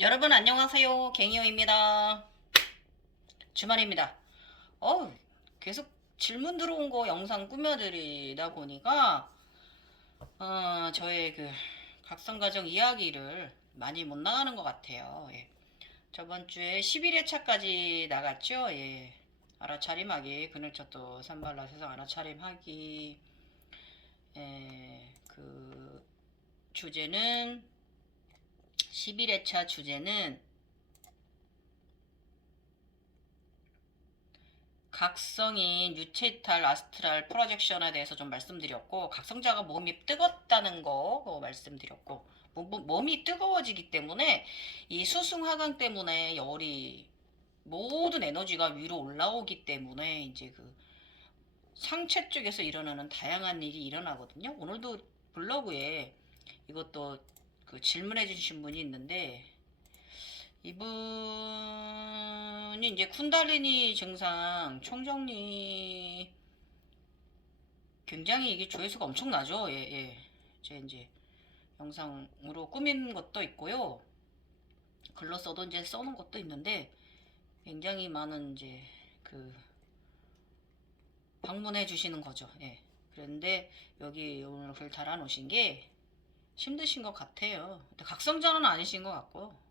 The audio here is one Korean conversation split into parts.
여러분 안녕하세요. 갱이어입니다. 주말입니다. 계속 질문 들어온 거 영상 꾸며드리다 보니까 저의 그 각성가정 이야기를 많이 못 나가는 것 같아요. 예. 저번 주에 11회차까지 나갔죠. 예. 알아차림하기 그늘쳤도 산발라 세상 알아차림하기. 그 주제는 11회차 주제는 각성인 유체이탈 아스트랄 프로젝션에 대해서 좀 말씀드렸고, 각성자가 몸이 뜨겁다는 거 말씀드렸고, 몸이 뜨거워지기 때문에 이 수승화강 때문에 열이 모든 에너지가 위로 올라오기 때문에 이제 그 상체 쪽에서 일어나는 다양한 일이 일어나거든요. 오늘도 블로그에 이것도 그 질문해 주신 분이 있는데, 이분이 이제 쿤달리니 증상 총정리 굉장히 이게 조회수가 엄청나죠. 예, 예. 제 이제 영상으로 꾸민 것도 있고요. 글로 써도 이제 써놓은 것도 있는데 굉장히 많은 이제 그 방문해 주시는 거죠. 예. 그런데 여기 오늘 글 달아놓으신 게 힘드신 것 같아요. 각성자는 아니신 것 같고.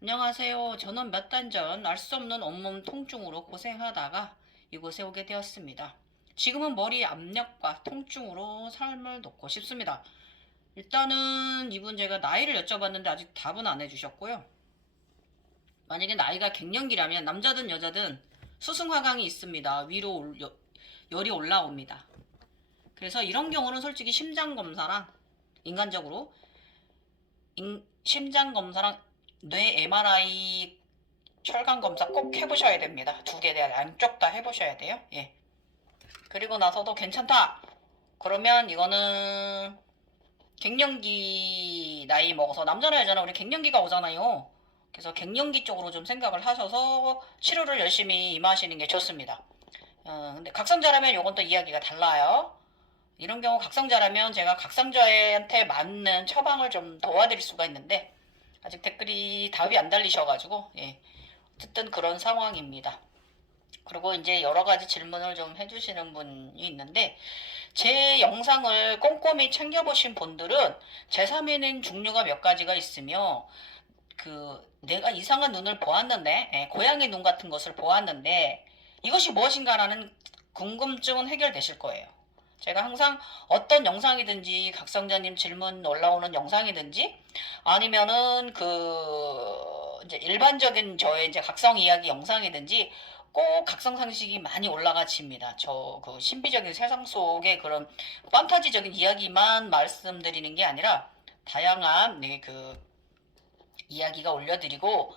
안녕하세요. 저는 몇 달 전 알 수 없는 온몸 통증으로 고생하다가 이곳에 오게 되었습니다. 지금은 머리 압력과 통증으로 삶을 돕고 싶습니다. 일단은 이분 제가 나이를 여쭤봤는데 아직 답은 안 해주셨고요. 만약에 나이가 갱년기라면 남자든 여자든 수승화강이 있습니다. 위로 열이 올라옵니다. 그래서 이런 경우는 솔직히 심장검사랑 인간적으로 심장검사랑 뇌 MRI 혈관 검사 꼭 해보셔야 됩니다. 두 개 다 양쪽 다 해보셔야 돼요. 예. 그리고 나서도 괜찮다. 그러면 이거는 갱년기 나이 먹어서 남자나 여자나 우리 갱년기가 오잖아요. 그래서 갱년기 쪽으로 좀 생각을 하셔서 치료를 열심히 임하시는 게 좋습니다. 근데 각성자라면 이건 또 이야기가 달라요. 이런 경우 각성자라면 제가 각성자한테 맞는 처방을 좀 도와드릴 수가 있는데 아직 댓글이 답이 안 달리셔가지고 예. 어쨌든 그런 상황입니다. 그리고 이제 여러 가지 질문을 좀 해주시는 분이 있는데 제 영상을 꼼꼼히 챙겨보신 분들은 제3인인 종류가 몇 가지가 있으며 그 내가 이상한 눈을 보았는데 고양이 눈 같은 것을 보았는데 이것이 무엇인가라는 궁금증은 해결되실 거예요. 제가 항상 어떤 영상이든지 각성자님 질문 올라오는 영상이든지 아니면은 그 이제 일반적인 저의 이제 각성 이야기 영상이든지 꼭 각성 상식이 많이 올라가집니다. 저 그 신비적인 세상 속의 그런 판타지적인 이야기만 말씀드리는 게 아니라 다양한 그 이야기가 올려드리고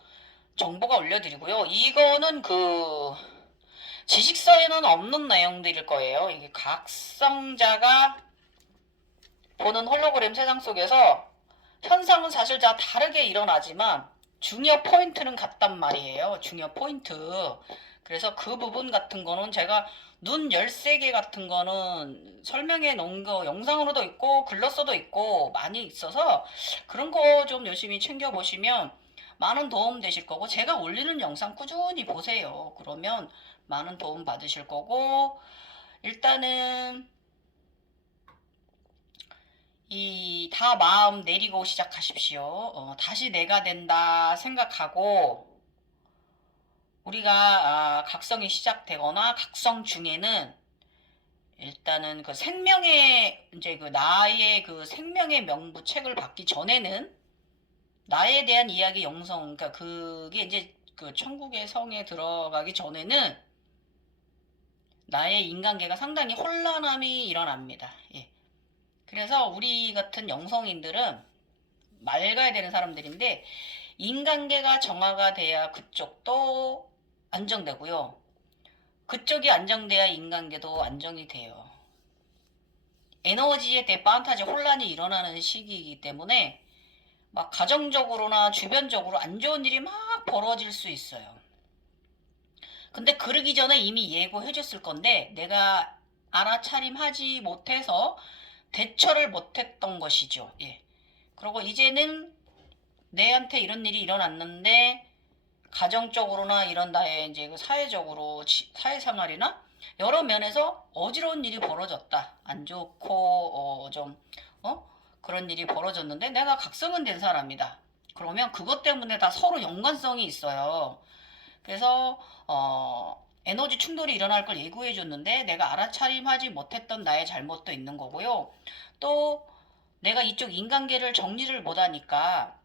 정보가 올려드리고요. 이거는 그 지식서에는 없는 내용들일 거예요. 이게 각성자가 보는 홀로그램 세상 속에서 현상은 사실 다 다르게 일어나지만 중요 포인트는 같단 말이에요. 중요 포인트. 그래서 그 부분 같은 거는 제가 눈 13개 같은 거는 설명해 놓은 거 영상으로도 있고 글로써도 있고 많이 있어서 그런 거 좀 열심히 챙겨보시면 많은 도움 되실 거고 제가 올리는 영상 꾸준히 보세요. 그러면 많은 도움 받으실 거고 일단은 이 다 마음 내리고 시작하십시오. 다시 내가 된다 생각하고 우리가 각성이 시작되거나 각성 중에는 일단은 그 생명의 이제 그 나의 그 생명의 명부 책을 받기 전에는 나에 대한 이야기 영성 그러니까 그게 이제 그 천국의 성에 들어가기 전에는 나의 인간계가 상당히 혼란함이 일어납니다. 예. 그래서 우리 같은 영성인들은 맑아야 되는 사람들인데 인간계가 정화가 돼야 그쪽도 안정되고요. 그쪽이 안정돼야 인간계도 안정이 돼요. 에너지에 대해 판타지 혼란이 일어나는 시기이기 때문에 막 가정적으로나 주변적으로 안 좋은 일이 막 벌어질 수 있어요. 근데 그러기 전에 이미 예고해 줬을 건데 내가 알아차림하지 못해서 대처를 못했던 것이죠. 예. 그리고 이제는 내한테 이런 일이 일어났는데 가정적으로나 이런 나의 이제 그 사회적으로 사회생활이나 여러 면에서 어지러운 일이 벌어졌다. 안 좋고 좀 그런 일이 벌어졌는데 내가 각성은 된 사람이다. 그러면 그것 때문에 다 서로 연관성이 있어요. 그래서 에너지 충돌이 일어날 걸 예고해 줬는데 내가 알아차림하지 못했던 나의 잘못도 있는 거고요. 또 내가 이쪽 인간계를 정리를 못하니까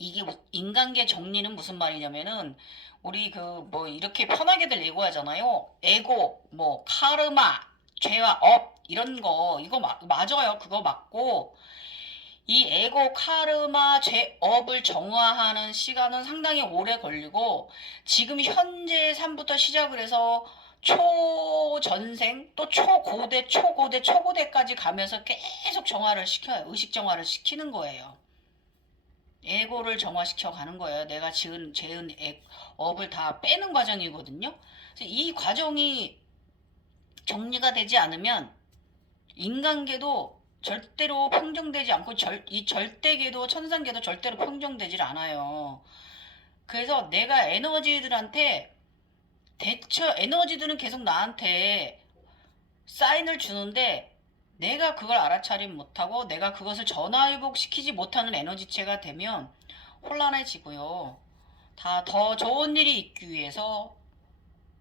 이게 인간계 정리는 무슨 말이냐면은 우리 그 뭐 이렇게 편하게들 예고하잖아요. 에고, 뭐 카르마, 죄와 업 이런 거 이거 맞아요. 그거 맞고 이 에고, 카르마, 죄, 업을 정화하는 시간은 상당히 오래 걸리고 지금 현재 삶부터 시작을 해서 초전생 또 초고대, 초고대, 초고대까지 가면서 계속 정화를 시켜요. 의식 정화를 시키는 거예요. 에고를 정화시켜 가는 거예요. 내가 재은 업을 다 빼는 과정이거든요. 이 과정이 정리가 되지 않으면 인간계도 절대로 평정되지 않고 이 절대계도 천상계도 절대로 평정되질 않아요. 그래서 내가 에너지들한테 대처 에너지들은 계속 나한테 사인을 주는데 내가 그걸 알아차림 못하고 내가 그것을 전화위복시키지 못하는 에너지체가 되면 혼란해지고요. 다 더 좋은 일이 있기 위해서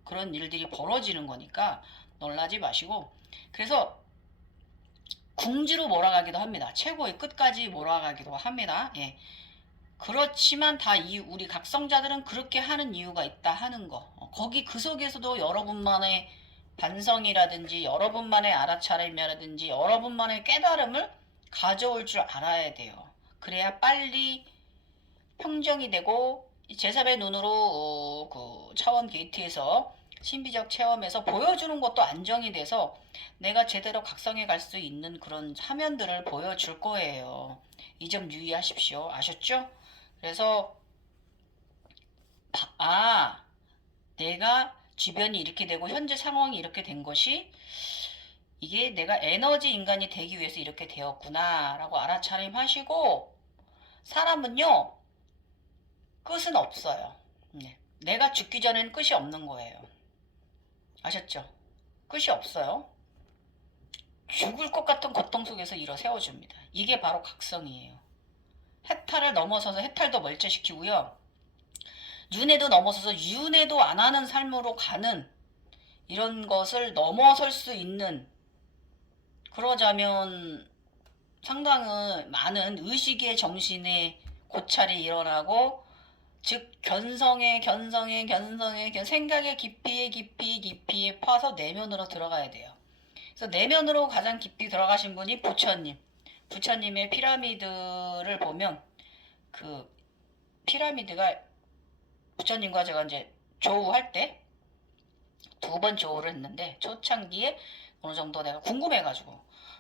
그런 일들이 벌어지는 거니까 놀라지 마시고 그래서 궁지로 몰아가기도 합니다. 최고의 끝까지 몰아가기도 합니다. 예. 그렇지만 다 우리 각성자들은 그렇게 하는 이유가 있다 하는 거. 거기 그 속에서도 여러분만의 반성이라든지 여러분만의 알아차림이라든지 여러분만의 깨달음을 가져올 줄 알아야 돼요. 그래야 빨리 평정이 되고 제3의 눈으로 그 차원 게이트에서 신비적 체험에서 보여주는 것도 안정이 돼서 내가 제대로 각성해 갈 수 있는 그런 화면들을 보여줄 거예요. 이 점 유의하십시오. 아셨죠? 그래서 내가 주변이 이렇게 되고 현재 상황이 이렇게 된 것이 이게 내가 에너지 인간이 되기 위해서 이렇게 되었구나 라고 알아차림하시고 사람은요 끝은 없어요. 네. 내가 죽기 전엔 끝이 없는 거예요. 아셨죠? 끝이 없어요. 죽을 것 같은 고통 속에서 일어 세워줍니다. 이게 바로 각성이에요. 해탈을 넘어서서 해탈도 멀죄시키고요. 윤회도 넘어서서 윤회도 안 하는 삶으로 가는 이런 것을 넘어설 수 있는 그러자면 상당히 많은 의식의 정신의 고찰이 일어나고 즉 견성의 생각의 깊이에 파서 내면으로 들어가야 돼요. 그래서 내면으로 가장 깊이 들어가신 분이 부처님의 피라미드를 보면 그 피라미드가 부처님과 제가 이제 조우할 때 두 번 조우를 했는데 초창기에 어느 정도 내가 궁금해가지고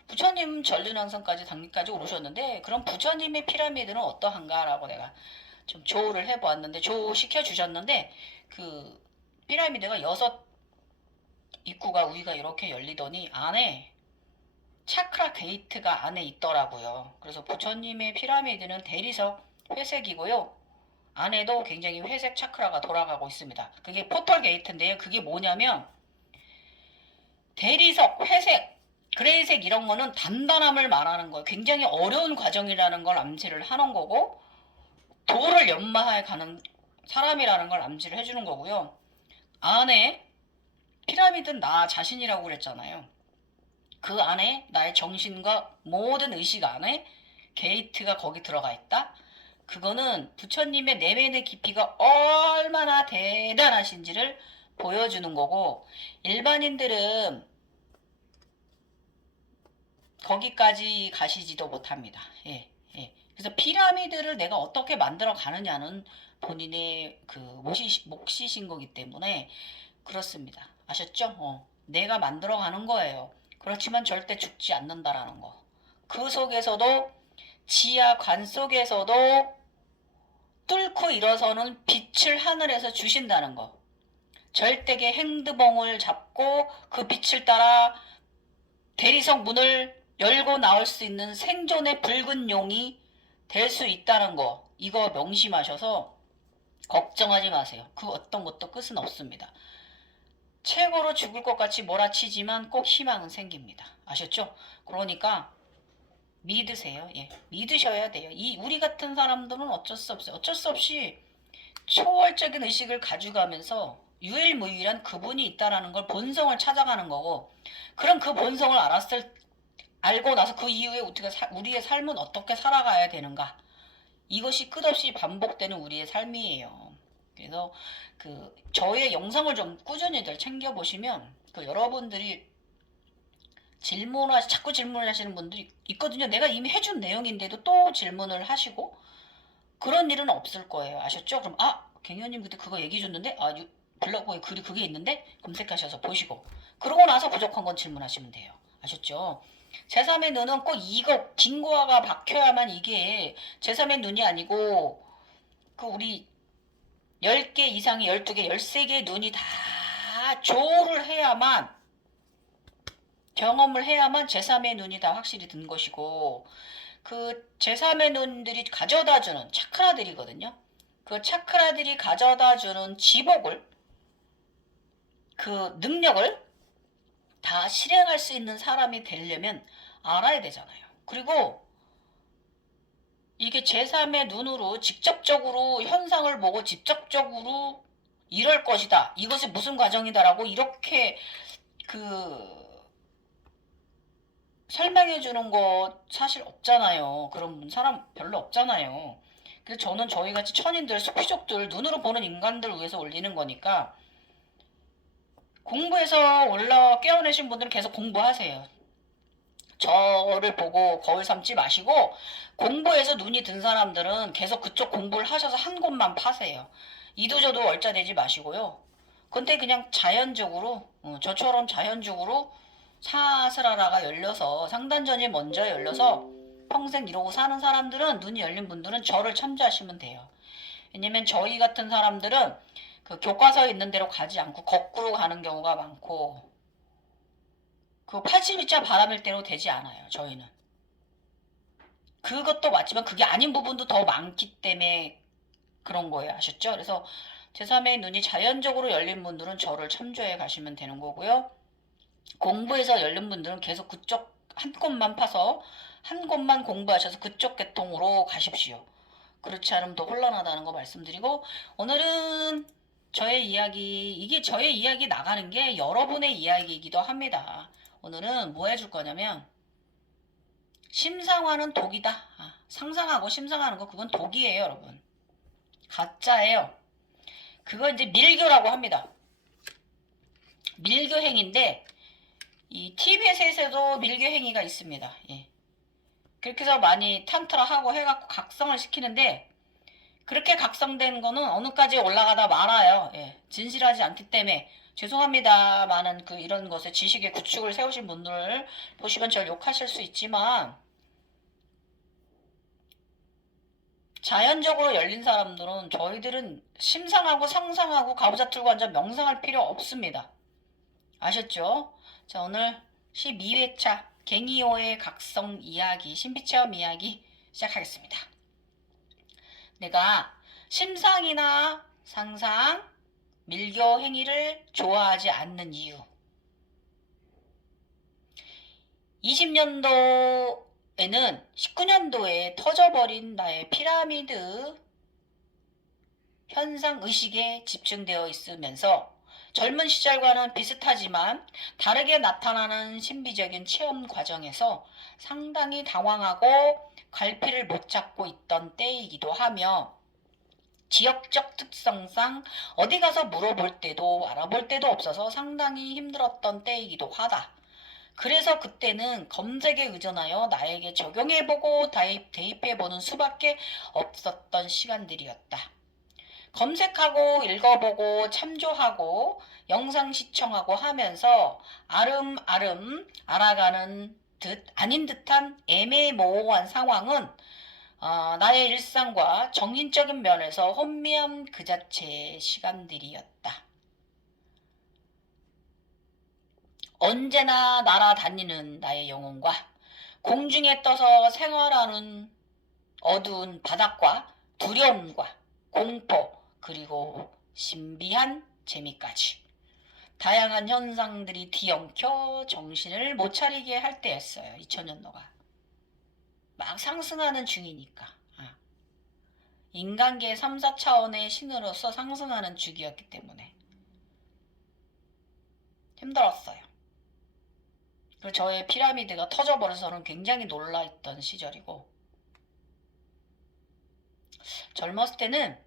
부처님 전륜왕성까지 당리까지 오르셨는데 그럼 부처님의 피라미드는 어떠한가라고 내가 좀 조우를 해보았는데 조우 시켜주셨는데 그 피라미드가 6 입구가 우위가 이렇게 열리더니 안에 차크라 게이트가 안에 있더라고요. 그래서 부처님의 피라미드는 대리석 회색이고요. 안에도 굉장히 회색 차크라가 돌아가고 있습니다. 그게 포털 게이트인데요. 그게 뭐냐면 대리석, 회색, 그레이색 이런 거는 단단함을 말하는 거예요. 굉장히 어려운 과정이라는 걸 암시를 하는 거고 도를 연마해 가는 사람이라는 걸 암시를 해주는 거고요. 안에 피라미드는 나 자신이라고 그랬잖아요. 그 안에 나의 정신과 모든 의식 안에 게이트가 거기 들어가 있다. 그거는 부처님의 내면의 깊이가 얼마나 대단하신지를 보여주는 거고 일반인들은 거기까지 가시지도 못합니다. 예. 그래서 피라미드를 내가 어떻게 만들어 가느냐는 본인의 그 몫이신 거기 때문에 그렇습니다. 아셨죠? 내가 만들어 가는 거예요. 그렇지만 절대 죽지 않는다라는 거. 그 속에서도 지하 관 속에서도 뚫고 일어서는 빛을 하늘에서 주신다는 거. 절대계 핸드봉을 잡고 그 빛을 따라 대리석 문을 열고 나올 수 있는 생존의 붉은 용이 될 수 있다는 거 이거 명심하셔서 걱정하지 마세요. 그 어떤 것도 끝은 없습니다. 최고로 죽을 것 같이 몰아치지만 꼭 희망은 생깁니다. 아셨죠? 그러니까 믿으세요. 예, 믿으셔야 돼요. 이 우리 같은 사람들은 어쩔 수 없어요. 어쩔 수 없이 초월적인 의식을 가져가면서 유일무이한 그분이 있다라는 걸 본성을 찾아가는 거고, 그럼 그 본성을 알고 나서 그 이후에 우리의 삶은 어떻게 살아가야 되는가, 이것이 끝없이 반복되는 우리의 삶이에요. 그래서 그 저의 영상을 좀 꾸준히들 챙겨보시면 그 여러분들이 자꾸 질문을 하시는 분들이 있거든요. 내가 이미 해준 내용인데도 또 질문을 하시고, 그런 일은 없을 거예요. 아셨죠? 그럼 갱년님 그때 그거 얘기해 줬는데 블로그에 글이 그게 있는데 검색하셔서 보시고, 그러고 나서 부족한 건 질문하시면 돼요. 아셨죠? 제3의 눈은 꼭 이거 긴고화가 박혀야만, 이게 제3의 눈이 아니고 그 우리 10개 이상의 12개, 13개의 눈이 다 조를 해야만, 경험을 해야만 제3의 눈이 다 확실히 든 것이고, 그 제3의 눈들이 가져다주는 차크라들이거든요. 그 차크라들이 가져다주는 지복을, 그 능력을 다 실행할 수 있는 사람이 되려면 알아야 되잖아요. 그리고 이게 제3의 눈으로 직접적으로 현상을 보고 직접적으로 이럴 것이다, 이것이 무슨 과정이다라고 이렇게 그 설명해 주는 거 사실 없잖아요. 그런 사람 별로 없잖아요. 그래서 저는 저희같이 천인들, 수피족들, 눈으로 보는 인간들을 위해서 올리는 거니까, 공부해서 깨어내신 분들은 계속 공부하세요. 저를 보고 거울 삼지 마시고, 공부해서 눈이 든 사람들은 계속 그쪽 공부를 하셔서 한 곳만 파세요. 이도저도 얼짜대지 마시고요. 근데 그냥 자연적으로, 저처럼 자연적으로 사스라라가 열려서, 상단전이 먼저 열려서 평생 이러고 사는 사람들은, 눈이 열린 분들은 저를 참조하시면 돼요. 왜냐면 저희 같은 사람들은 그 교과서에 있는 대로 가지 않고 거꾸로 가는 경우가 많고, 그 80일자 바람일 대로 되지 않아요. 저희는. 그것도 맞지만 그게 아닌 부분도 더 많기 때문에 그런 거예요. 아셨죠? 그래서 제3의 눈이 자연적으로 열린 분들은 저를 참조해 가시면 되는 거고요. 공부해서 열린 분들은 계속 그쪽 한 곳만 파서 한 곳만 공부하셔서 그쪽 계통으로 가십시오. 그렇지 않으면 더 혼란하다는 거 말씀드리고, 오늘은 이게 저의 이야기 나가는 게 여러분의 이야기이기도 합니다. 오늘은 뭐 해줄 거냐면, 심상화는 독이다. 상상하고 심상하는 거, 그건 독이에요, 여러분. 가짜예요. 그거 이제 밀교라고 합니다. 밀교행인데, 이 TV에서도 밀교행위가 있습니다. 예. 그렇게 해서 많이 탄트라하고 해갖고 각성을 시키는데, 그렇게 각성된 거는 어느까지 올라가다 말아요. 예. 진실하지 않기 때문에 죄송합니다만은, 이런 것에 지식의 구축을 세우신 분들 보시면 저를 욕하실 수 있지만, 자연적으로 열린 사람들은, 저희들은 심상하고 상상하고 가부좌 틀고 앉아 명상할 필요 없습니다. 아셨죠? 자, 오늘 12회차 갱이오의 각성 이야기, 신비체험 이야기 시작하겠습니다. 내가 심상이나 상상, 밀교 행위를 좋아하지 않는 이유. 20년도에는 19년도에 터져버린 나의 피라미드 현상 의식에 집중되어 있으면서, 젊은 시절과는 비슷하지만 다르게 나타나는 신비적인 체험 과정에서 상당히 당황하고 갈피를 못 잡고 있던 때이기도 하며, 지역적 특성상 어디 가서 물어볼 때도 알아볼 때도 없어서 상당히 힘들었던 때이기도 하다. 그래서 그때는 검색에 의존하여 나에게 적용해보고 대입해보는 수밖에 없었던 시간들이었다. 검색하고 읽어보고 참조하고 영상 시청하고 하면서 아름아름 알아가는 듯 아닌 듯한 애매모호한 상황은 나의 일상과 정신적인 면에서 혼미함 그 자체의 시간들이었다. 언제나 날아다니는 나의 영혼과 공중에 떠서 생활하는 어두운 바닥과 두려움과 공포 그리고 신비한 재미까지 다양한 현상들이 뒤엉켜 정신을 못 차리게 할 때였어요. 2000년도가. 막 상승하는 중이니까. 인간계 3, 4차원의 신으로서 상승하는 주기였기 때문에 힘들었어요. 그리고 저의 피라미드가 터져버려서 저는 굉장히 놀라있던 시절이고, 젊었을 때는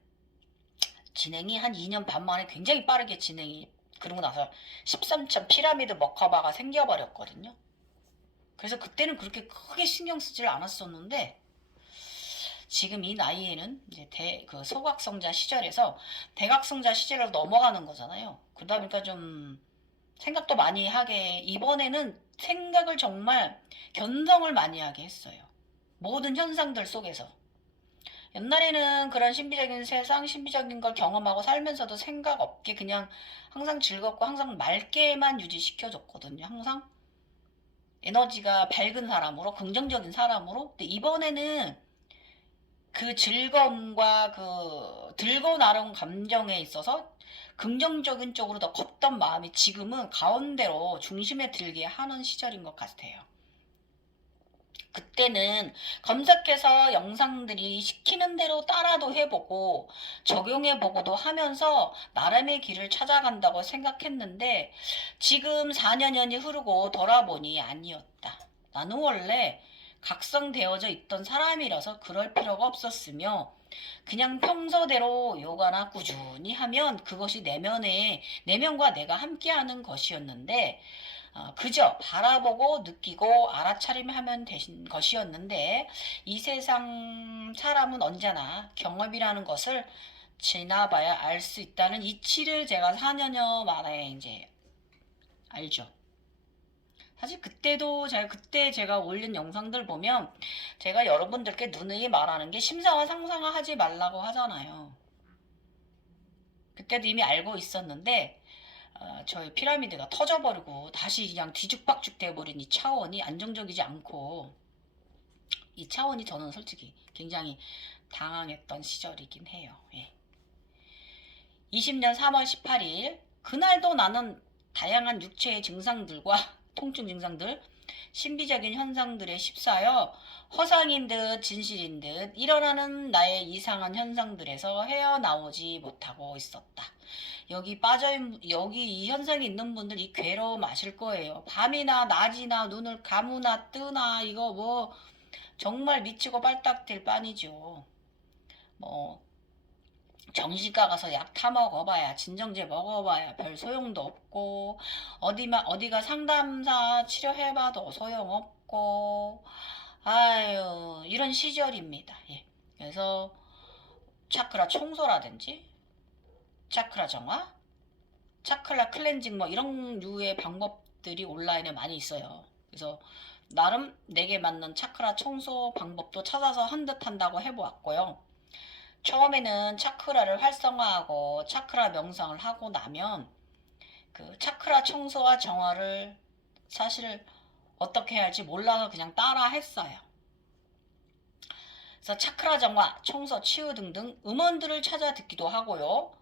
진행이 한 2년 반 만에 굉장히 빠르게 진행이, 그러고 나서 13천 피라미드 머카바가 생겨버렸거든요. 그래서 그때는 그렇게 크게 신경 쓰질 않았었는데, 지금 이 나이에는 이제 그 소각성자 시절에서 대각성자 시절로 넘어가는 거잖아요. 그러다 보니까 좀 생각도 많이 하게, 이번에는 생각을 정말 견성을 많이 하게 했어요. 모든 현상들 속에서. 옛날에는 그런 신비적인 세상, 신비적인 걸 경험하고 살면서도 생각 없게 그냥 항상 즐겁고 항상 맑게만 유지시켜줬거든요. 항상 에너지가 밝은 사람으로, 긍정적인 사람으로. 근데 이번에는 그 즐거움과 그 들고 나른 감정에 있어서 긍정적인 쪽으로 더 컸던 마음이 지금은 가운데로 중심에 들게 하는 시절인 것 같아요. 그때는 검색해서 영상들이 시키는 대로 따라도 해보고 적용해보고도 하면서 나름의 길을 찾아간다고 생각했는데, 지금 4년이 흐르고 돌아보니 아니었다. 나는 원래 각성되어져 있던 사람이라서 그럴 필요가 없었으며, 그냥 평소대로 요가나 꾸준히 하면 그것이 내면과 내가 함께하는 것이었는데, 그저 바라보고 느끼고 알아차림을 하면 되신 것이었는데, 이 세상 사람은 언제나 경험이라는 것을 지나봐야 알 수 있다는 이치를 제가 4년여 만에 이제 알죠. 사실 그때 제가 올린 영상들 보면 제가 여러분들께 누누이 말하는 게 심사와 상상화 하지 말라고 하잖아요. 그때도 이미 알고 있었는데, 저희 피라미드가 터져버리고 다시 그냥 뒤죽박죽 돼버린 이 차원이 안정적이지 않고, 이 차원이 저는 솔직히 굉장히 당황했던 시절이긴 해요. 예. 20년 3월 18일 그날도 나는 다양한 육체의 증상들과 통증 증상들, 신비적인 현상들에 휩싸여 허상인 듯 진실인 듯 일어나는 나의 이상한 현상들에서 헤어나오지 못하고 있었다. 여기 이 현상이 있는 분들 이 괴로움 아실 거예요. 밤이나 낮이나 눈을 감으나 뜨나 이거 뭐 정말 미치고 발딱 될 판이죠. 뭐 정신과 가서 약 타 먹어봐야, 진정제 먹어봐야 별 소용도 없고, 어디가 상담사 치료해봐도 소용없고, 아유 이런 시절입니다. 예. 그래서 차크라 청소라든지 차크라 정화, 차크라 클렌징 뭐 이런 류의 방법들이 온라인에 많이 있어요. 그래서 나름 내게 맞는 차크라 청소 방법도 찾아서 한 듯 한다고 해보았고요. 처음에는 차크라를 활성화하고 차크라 명상을 하고 나면 그 차크라 청소와 정화를 사실 어떻게 해야 할지 몰라서 그냥 따라 했어요. 그래서 차크라 정화, 청소, 치유 등등 음원들을 찾아 듣기도 하고요.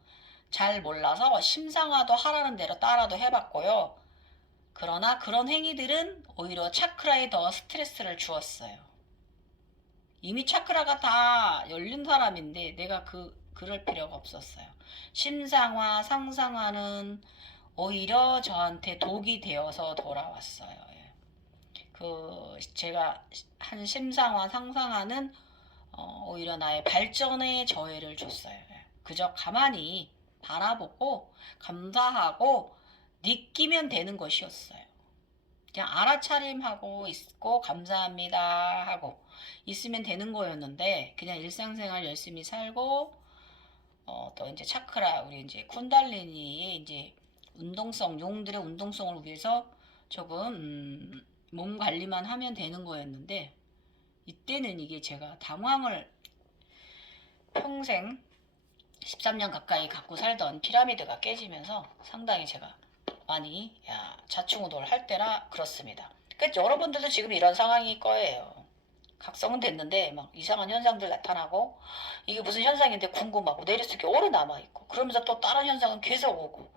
잘 몰라서 심상화도 하라는 대로 따라도 해봤고요. 그러나 그런 행위들은 오히려 차크라에 더 스트레스를 주었어요. 이미 차크라가 다 열린 사람인데 내가 그럴 필요가 없었어요. 심상화, 상상화는 오히려 저한테 독이 되어서 돌아왔어요. 예. 제가 한 심상화, 상상화는 오히려 나의 발전에 저해를 줬어요. 예. 그저 가만히 바라보고 감사하고 느끼면 되는 것이었어요. 그냥 알아차림하고 있고 감사합니다 하고 있으면 되는 거였는데, 그냥 일상생활 열심히 살고 또 이제 차크라, 우리 이제 쿤달리니의 이제 운동성, 용들의 운동성을 위해서 조금 몸 관리만 하면 되는 거였는데, 이때는 이게 제가 당황을, 평생 13년 가까이 갖고 살던 피라미드가 깨지면서 상당히 제가 많이 자충우돌 할 때라 그렇습니다. 그러니까 여러분들도 지금 이런 상황일 거예요. 각성은 됐는데 막 이상한 현상들 나타나고 이게 무슨 현상인데 궁금하고 내릴 속에 오래 남아있고 그러면서 또 다른 현상은 계속 오고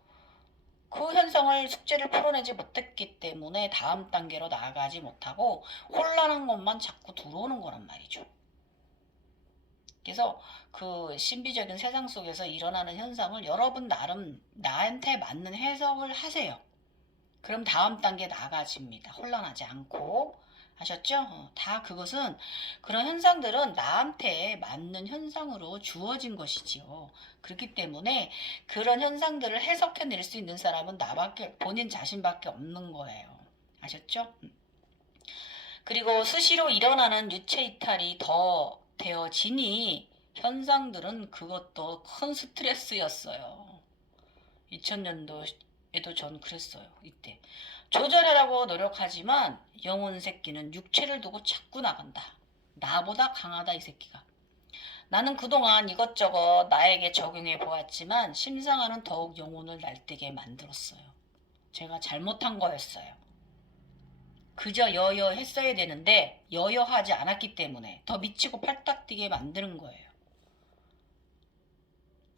그 현상을 숙제를 풀어내지 못했기 때문에 다음 단계로 나아가지 못하고 혼란한 것만 자꾸 들어오는 거란 말이죠. 그래서 그 신비적인 세상 속에서 일어나는 현상을 여러분 나름 나한테 맞는 해석을 하세요. 그럼 다음 단계 나아가집니다. 혼란하지 않고. 아셨죠? 다 그것은 그런 현상들은 나한테 맞는 현상으로 주어진 것이지요. 그렇기 때문에 그런 현상들을 해석해낼 수 있는 사람은 나밖에 본인 자신밖에 없는 거예요. 아셨죠? 그리고 수시로 일어나는 유체 이탈이 더 되어지니 현상들은 그것도 큰 스트레스였어요. 2000년도에도 전 그랬어요. 이때. 조절하라고 노력하지만 영혼 새끼는 육체를 두고 자꾸 나간다. 나보다 강하다 이 새끼가. 나는 그동안 이것저것 나에게 적용해 보았지만 심상아는 더욱 영혼을 날뛰게 만들었어요. 제가 잘못한 거였어요. 그저 여여 했어야 되는데 여여하지 않았기 때문에 더 미치고 팔딱 뛰게 만드는 거예요.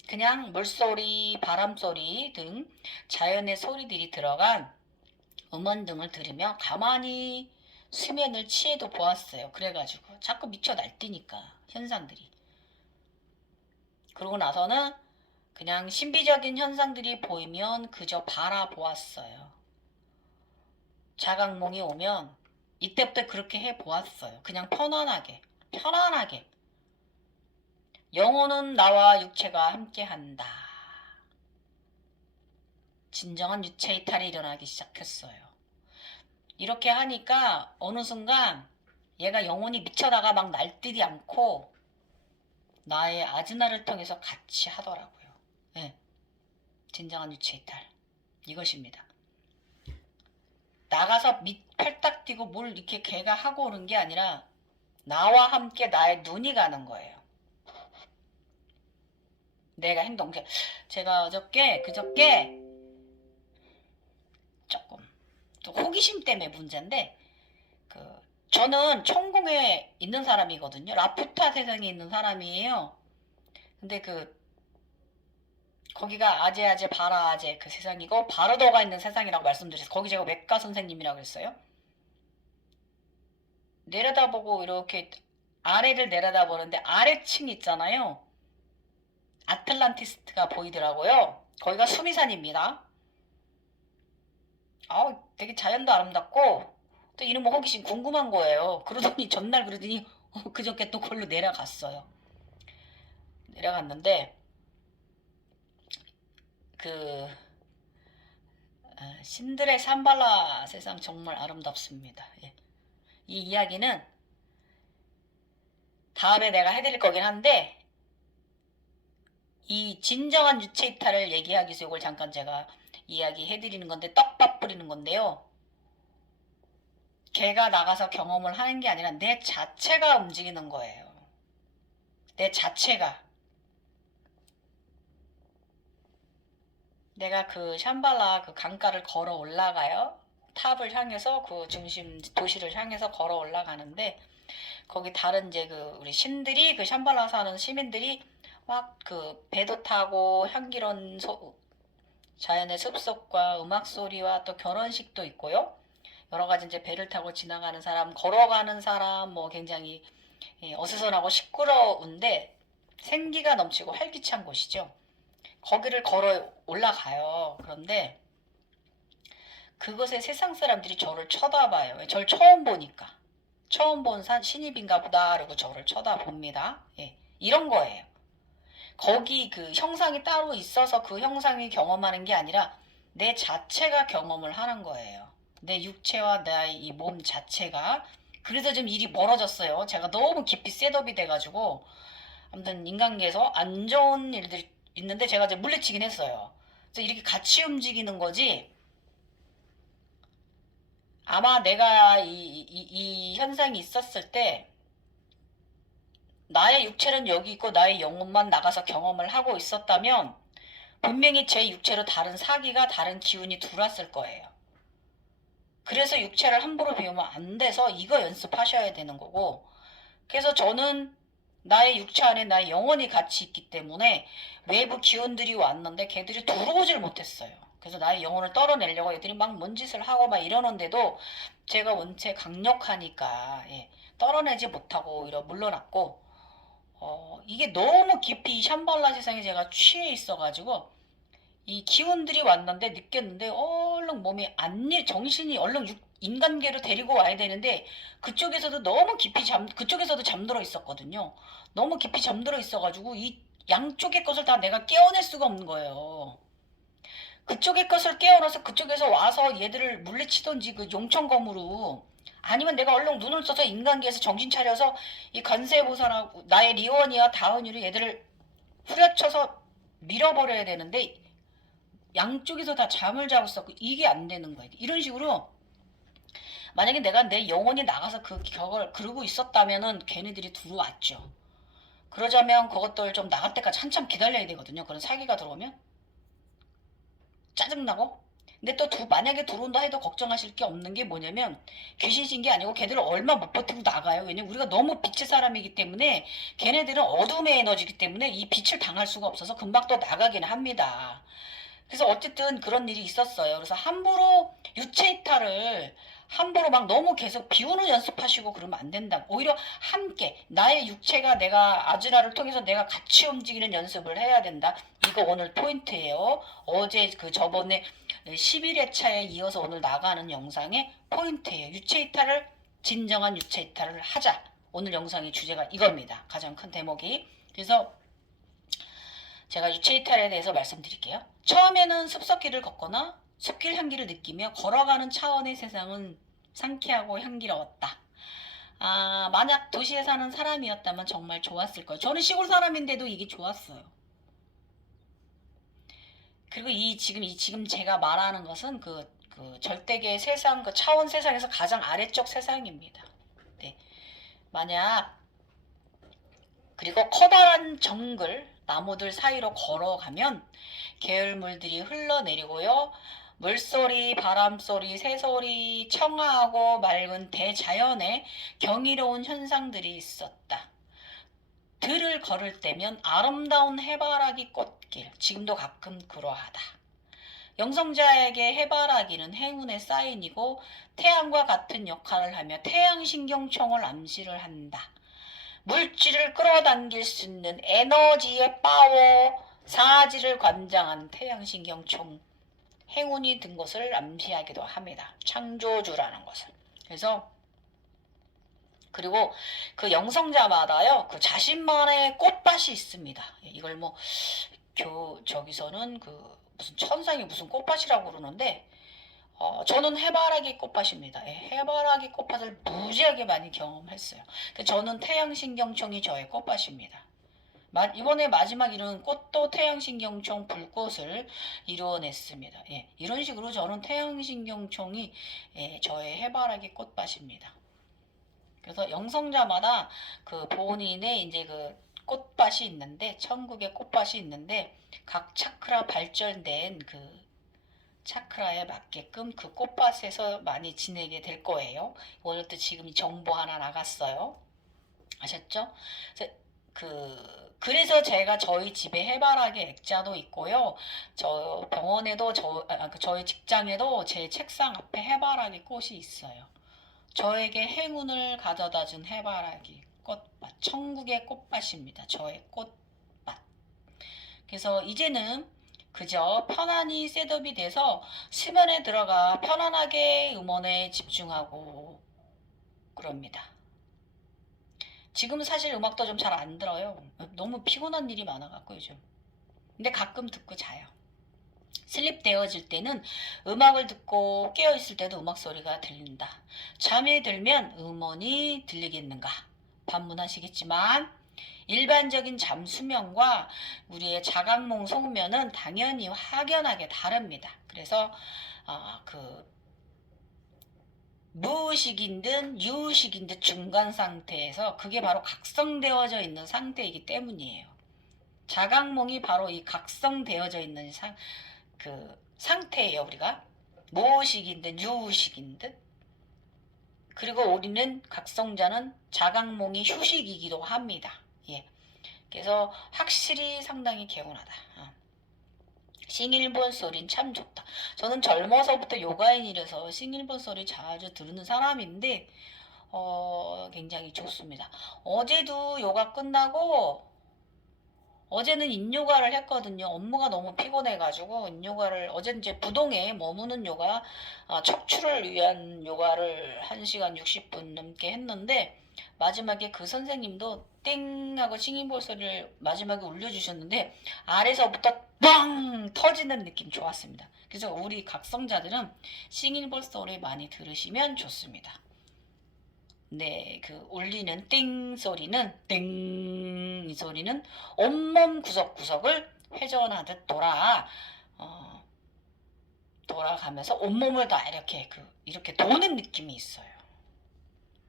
그냥 물소리, 바람소리 등 자연의 소리들이 들어간 음원 등을 들으며 가만히 수면을 취해도 보았어요. 그래가지고 자꾸 미쳐 날뛰니까 현상들이. 그러고 나서는 그냥 신비적인 현상들이 보이면 그저 바라보았어요. 자각몽이 오면 이때부터 그렇게 해보았어요. 그냥 편안하게. 영혼은 나와 육체가 함께한다. 진정한 유체 이탈이 일어나기 시작했어요. 이렇게 하니까 어느 순간 얘가 영혼이 미쳐나가 막 날뛰지 않고 나의 아즈나를 통해서 같이 하더라고요. 네. 진정한 유체 이탈. 이것입니다. 나가서 팔딱 뛰고 뭘 이렇게 걔가 하고 오는 게 아니라 나와 함께 나의 눈이 가는 거예요. 내가 행동. 제가 그저께 조금 또 호기심 때문에 문제인데 저는 천궁에 있는 사람이거든요. 라푸타 세상에 있는 사람이에요. 근데 거기가 아제아제 바라아제 그 세상이고 바르도가 있는 세상이라고 말씀드렸어요. 거기 제가 외과 선생님이라고 했어요. 내려다보고 이렇게 아래를 내려다보는데 아래층 있잖아요. 아틀란티스트가 보이더라고요. 거기가 수미산입니다. 되게 자연도 아름답고 또 이런 뭐 호기심 궁금한 거예요. 그러더니 전날 그러더니 그저께 또 그걸로 내려갔어요. 내려갔는데 신들의 삼발라 세상 정말 아름답습니다. 예. 이 이야기는 다음에 내가 해드릴 거긴 한데 이 진정한 유체 이탈을 얘기하기 위해서 이걸 잠깐 제가 이야기해드리는 건데 떡밥 뿌리는 건데요. 걔가 나가서 경험을 하는 게 아니라 내 자체가 움직이는 거예요. 내 자체가. 내가 그 샴발라 그 강가를 걸어 올라가요. 탑을 향해서 그 중심 도시를 향해서 걸어 올라가는데 거기 다른 이제 우리 신들이 그 샴발라 사는 시민들이 막 배도 타고 향기로운 자연의 숲속과 음악 소리와 또 결혼식도 있고요. 여러 가지 이제 배를 타고 지나가는 사람, 걸어가는 사람, 뭐 굉장히 어수선하고 시끄러운데 생기가 넘치고 활기찬 곳이죠. 거기를 걸어 올라가요. 그런데 그곳에 세상 사람들이 저를 쳐다봐요. 저를 처음 보니까. 처음 본 신입인가 보다. 그리고 저를 쳐다봅니다. 예, 이런 거예요. 거기 형상이 따로 있어서 그 형상이 경험하는 게 아니라 내 자체가 경험을 하는 거예요. 내 육체와 나의 이 몸 자체가. 그래서 좀 일이 멀어졌어요. 제가 너무 깊이 셋업이 돼가지고 아무튼 인간계에서 안 좋은 일들이 있는데 제가 이제 물리치긴 했어요. 그래서 이렇게 같이 움직이는 거지. 아마 내가 이 현상이 있었을 때 나의 육체는 여기 있고 나의 영혼만 나가서 경험을 하고 있었다면 분명히 제 육체로 다른 사기가 다른 기운이 들어왔을 거예요. 그래서 육체를 함부로 비우면 안 돼서 이거 연습하셔야 되는 거고 그래서 저는 나의 육체 안에 나의 영혼이 같이 있기 때문에 외부 기운들이 왔는데 걔들이 들어오질 못했어요. 그래서 나의 영혼을 떨어내려고 애들이 막 뭔 짓을 하고 막 이러는데도 제가 원체 강력하니까 떨어내지 못하고 오히려 물러났고, 이게 너무 깊이 이 샴발라 세상에 제가 취해 있어가지고 이 기운들이 왔는데 느꼈는데 얼른 몸이 정신이 얼른 인간계로 데리고 와야 되는데 그쪽에서도 너무 깊이 그쪽에서도 잠들어 있었거든요. 너무 깊이 잠들어 있어가지고 이 양쪽의 것을 다 내가 깨어낼 수가 없는 거예요. 그쪽의 것을 깨어나서 그쪽에서 와서 얘들을 물리치던지 그 용천검으로, 아니면 내가 얼른 눈을 써서 인간계에서 정신 차려서 이 관세보살하고 나의 리원이와 다은이로 얘들을 후려쳐서 밀어버려야 되는데 양쪽에서 다 잠을 자고 있었고 이게 안 되는 거예요. 이런 식으로 만약에 내가 내 영혼이 나가서 그 격을 그러고 있었다면은 걔네들이 들어왔죠. 그러자면 그것들 좀 나갈 때까지 한참 기다려야 되거든요. 그런 사기가 들어오면 짜증나고. 근데 또 만약에 들어온다 해도 걱정하실 게 없는 게 뭐냐면 귀신신 게 아니고 걔들을 얼마 못 버티고 나가요. 왜냐면 우리가 너무 빛의 사람이기 때문에 걔네들은 어둠의 에너지이기 때문에 이 빛을 당할 수가 없어서 금방 또 나가기는 합니다. 그래서 어쨌든 그런 일이 있었어요. 그래서 함부로 유체 이탈을 함부로 막 너무 계속 비우는 연습하시고 그러면 안 된다. 오히려 함께 나의 육체가 내가 아즈라를 통해서 내가 같이 움직이는 연습을 해야 된다. 이거 오늘 포인트예요. 어제 저번에 11회차에 이어서 오늘 나가는 영상의 포인트예요. 유체 이탈을 진정한 유체 이탈을 하자. 오늘 영상의 주제가 이겁니다. 가장 큰 대목이. 그래서 제가 유체 이탈에 대해서 말씀드릴게요. 처음에는 숲속길을 걷거나 숲길 향기를 느끼며 걸어가는 차원의 세상은 상쾌하고 향기로웠다. 만약 도시에 사는 사람이었다면 정말 좋았을 거예요. 저는 시골 사람인데도 이게 좋았어요. 그리고 지금 제가 말하는 것은 그 절대계의 세상, 그 차원 세상에서 가장 아래쪽 세상입니다. 네. 만약 그리고 커다란 정글, 나무들 사이로 걸어가면 계열물들이 흘러내리고요. 물소리, 바람소리, 새소리, 청아하고 맑은 대자연의 경이로운 현상들이 있었다. 들을 걸을 때면 아름다운 해바라기 꽃길, 지금도 가끔 그러하다. 영성자에게 해바라기는 행운의 사인이고 태양과 같은 역할을 하며 태양신경총을 암시를 한다. 물질을 끌어당길 수 있는 에너지의 파워, 사지를 관장한 태양신경총, 행운이 든 것을 암시하기도 합니다. 창조주라는 것을. 그래서 그리고 그 영성자마다요, 그 자신만의 꽃밭이 있습니다. 이걸 뭐 저기서는 그 무슨 천상이 무슨 꽃밭이라고 그러는데, 저는 해바라기 꽃밭입니다. 해바라기 꽃밭을 무지하게 많이 경험했어요. 저는 태양신경총이 저의 꽃밭입니다. 이번에 마지막 이루는 꽃도 태양신경총 불꽃을 이루어냈습니다. 이런 식으로 저는 태양신경총이 저의 해바라기 꽃밭입니다. 그래서 영성자마다 그 본인의 이제 그 꽃밭이 있는데, 천국의 꽃밭이 있는데 각 차크라 발전된 그 차크라에 맞게끔 그 꽃밭에서 많이 지내게 될 거예요. 오늘도 지금 정보 하나 나갔어요. 아셨죠? 그래서 제가 저희 집에 해바라기 액자도 있고요. 저 병원에도 저희 직장에도 제 책상 앞에 해바라기 꽃이 있어요. 저에게 행운을 가져다 준 해바라기 꽃밭, 천국의 꽃밭입니다. 저의 꽃밭. 그래서 이제는 그저 편안히 셋업이 돼서 수면에 들어가 편안하게 음원에 집중하고 그럽니다. 지금은 사실 음악도 좀 잘 안 들어요. 너무 피곤한 일이 많아갖고 요즘. 근데 가끔 듣고 자요. 슬립 되어질 때는 음악을 듣고 깨어있을 때도 음악 소리가 들린다. 잠에 들면 음원이 들리겠는가? 반문하시겠지만 일반적인 잠수면과 우리의 자각몽 속면은 당연히 확연하게 다릅니다. 그래서 무의식인 듯 유의식인 듯 중간 상태에서 그게 바로 각성되어져 있는 상태이기 때문이에요. 자각몽이 바로 이 각성되어져 있는 상태예요. 우리가 무의식인 듯 유의식인 듯. 그리고 우리는 각성자는 자각몽이 휴식이기도 합니다. 예. 그래서 확실히 상당히 개운하다. 싱일본 소리는 참 좋다. 저는 젊어서부터 요가인이라서 싱일본 소리 자주 들은 사람인데 굉장히 좋습니다. 어제도 요가 끝나고 어제는 인요가를 했거든요. 업무가 너무 피곤해가지고 인요가를 어제 이제 부동에 머무는 요가 척추를 위한 요가를 1시간 60분 넘게 했는데 마지막에 그 선생님도 땡 하고 싱잉볼 소리를 마지막에 울려주셨는데 아래서부터 빵 터지는 느낌 좋았습니다. 그래서 우리 각성자들은 싱잉볼 소리 많이 들으시면 좋습니다. 네, 그 울리는 띵 소리는 띵 이 소리는 온몸 구석구석을 회전하듯 돌아가면서 온몸을 다 이렇게 도는 느낌이 있어요.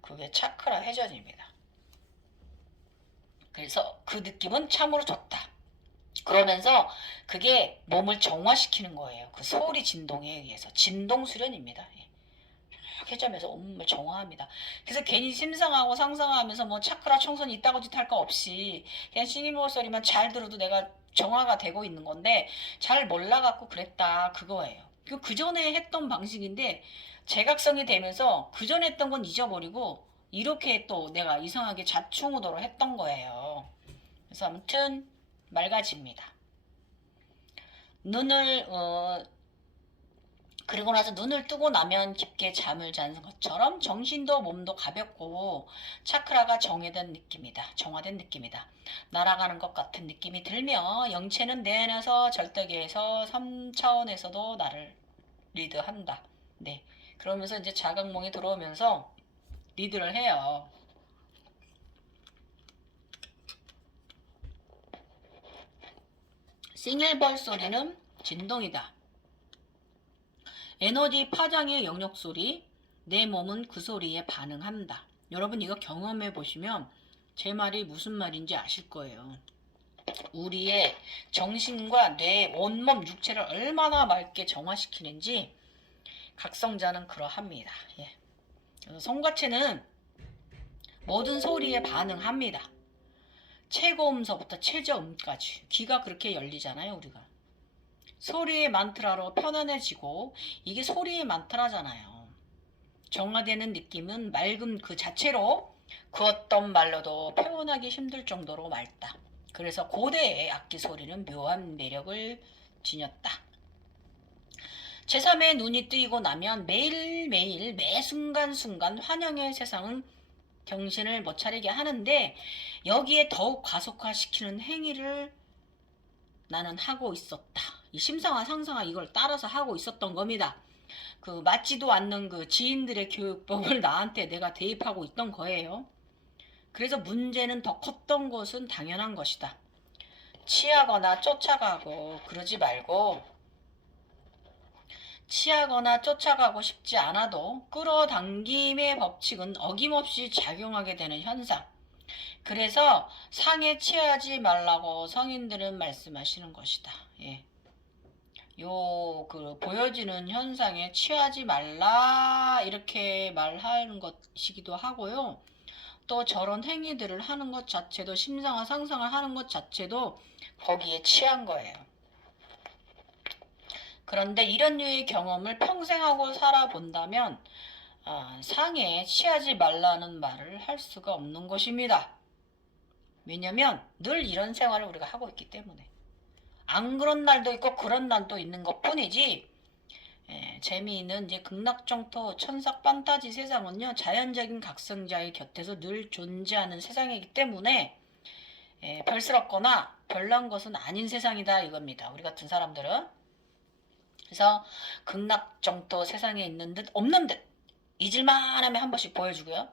그게 차크라 회전입니다. 그래서 그 느낌은 참으로 좋다. 그러면서 그게 몸을 정화시키는 거예요. 그 소리 진동에 의해서 진동 수련입니다. 회전해서 온몸을 정화합니다. 그래서 괜히 심상하고 상상하면서 뭐 차크라 청소는 이따고 짓 할 거 없이 그냥 싱잉볼 소리만 잘 들어도 내가 정화가 되고 있는 건데 잘 몰라갖고 그랬다 그거예요. 그 전에 했던 방식인데 재각성이 되면서 그 전에 했던 건 잊어버리고 이렇게 또 내가 이상하게 자충우도로 했던 거예요. 그래서 아무튼 맑아집니다. 그리고 나서 눈을 뜨고 나면 깊게 잠을 자는 것처럼 정신도 몸도 가볍고 차크라가 정화된 느낌이다. 날아가는 것 같은 느낌이 들며 영체는 내 안에서 절대계에서 3차원에서도 나를 리드한다. 네. 그러면서 이제 자각몽이 들어오면서 리드를 해요. 싱글벌 소리는 진동이다. 에너지 파장의 영역 소리, 내 몸은 그 소리에 반응한다. 여러분 이거 경험해 보시면 제 말이 무슨 말인지 아실 거예요. 우리의 정신과 뇌, 온몸, 육체를 얼마나 맑게 정화시키는지 각성자는 그러합니다. 예. 그래서 성과체는 모든 소리에 반응합니다. 최고음서부터 최저음까지 귀가 그렇게 열리잖아요. 우리가 소리의 만트라로 편안해지고 이게 소리의 만트라잖아요. 정화되는 느낌은 맑음 그 자체로 그 어떤 말로도 표현하기 힘들 정도로 맑다. 그래서 고대의 악기 소리는 묘한 매력을 지녔다. 제3의 눈이 뜨이고 나면 매일매일 매 순간순간 환영의 세상은 정신을 못 차리게 하는데 여기에 더욱 가속화시키는 행위를 나는 하고 있었다. 이 심상화 상상화 이걸 따라서 하고 있었던 겁니다. 그 맞지도 않는 그 지인들의 교육법을 나한테 내가 대입하고 있던 거예요. 그래서 문제는 더 컸던 것은 당연한 것이다. 취하거나 쫓아가고 그러지 말고 취하거나 쫓아가고 싶지 않아도 끌어당김의 법칙은 어김없이 작용하게 되는 현상. 그래서 상에 취하지 말라고 성인들은 말씀하시는 것이다. 예. 보여지는 현상에 취하지 말라 이렇게 말하는 것이기도 하고요. 또 저런 행위들을 하는 것 자체도 심상화 상상을 하는 것 자체도 거기에 취한 거예요. 그런데 이런 류의 경험을 평생 하고 살아본다면 상에 취하지 말라는 말을 할 수가 없는 것입니다. 왜냐면 늘 이런 생활을 우리가 하고 있기 때문에. 안 그런 날도 있고 그런 날도 있는 것 뿐이지 재미있는 이제 극락정토 천사 판타지 세상은요 자연적인 각성자의 곁에서 늘 존재하는 세상이기 때문에 별스럽거나 별난 것은 아닌 세상이다 이겁니다. 우리 같은 사람들은. 그래서 극락정토 세상에 있는 듯 없는 듯 잊을만 하면 한 번씩 보여주고요.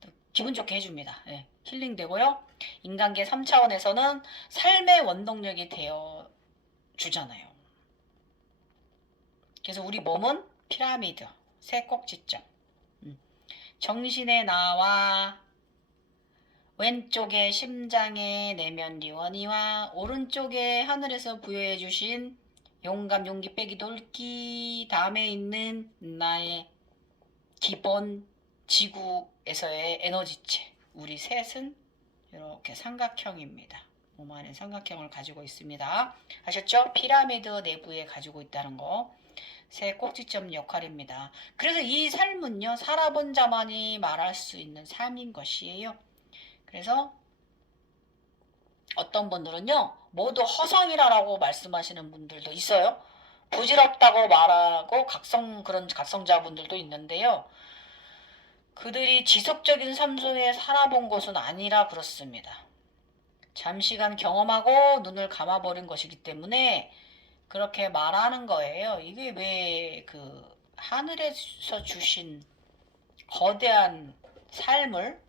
또 기분 좋게 해줍니다. 예, 힐링되고요. 인간계 3차원에서는 삶의 원동력이 되어 주잖아요. 그래서 우리 몸은 피라미드, 세 꼭지점. 정신의 나와 왼쪽에 심장의 내면 리원이와 오른쪽에 하늘에서 부여해 주신 용감, 용기, 빼기, 돌기 다음에 있는 나의 기본 지구에서의 에너지체. 우리 셋은 이렇게 삼각형입니다. 몸 안에 삼각형을 가지고 있습니다. 아셨죠? 피라미드 내부에 가지고 있다는 거. 새 꼭지점 역할입니다. 그래서 이 삶은요, 살아본 자만이 말할 수 있는 삶인 것이에요. 그래서 어떤 분들은요, 모두 허상이라고 말씀하시는 분들도 있어요. 부질없다고 말하고 그런 각성자분들도 있는데요. 그들이 지속적인 삶 속에 살아본 것은 아니라 그렇습니다. 잠시간 경험하고 눈을 감아버린 것이기 때문에 그렇게 말하는 거예요. 이게 왜 하늘에서 주신 거대한 삶을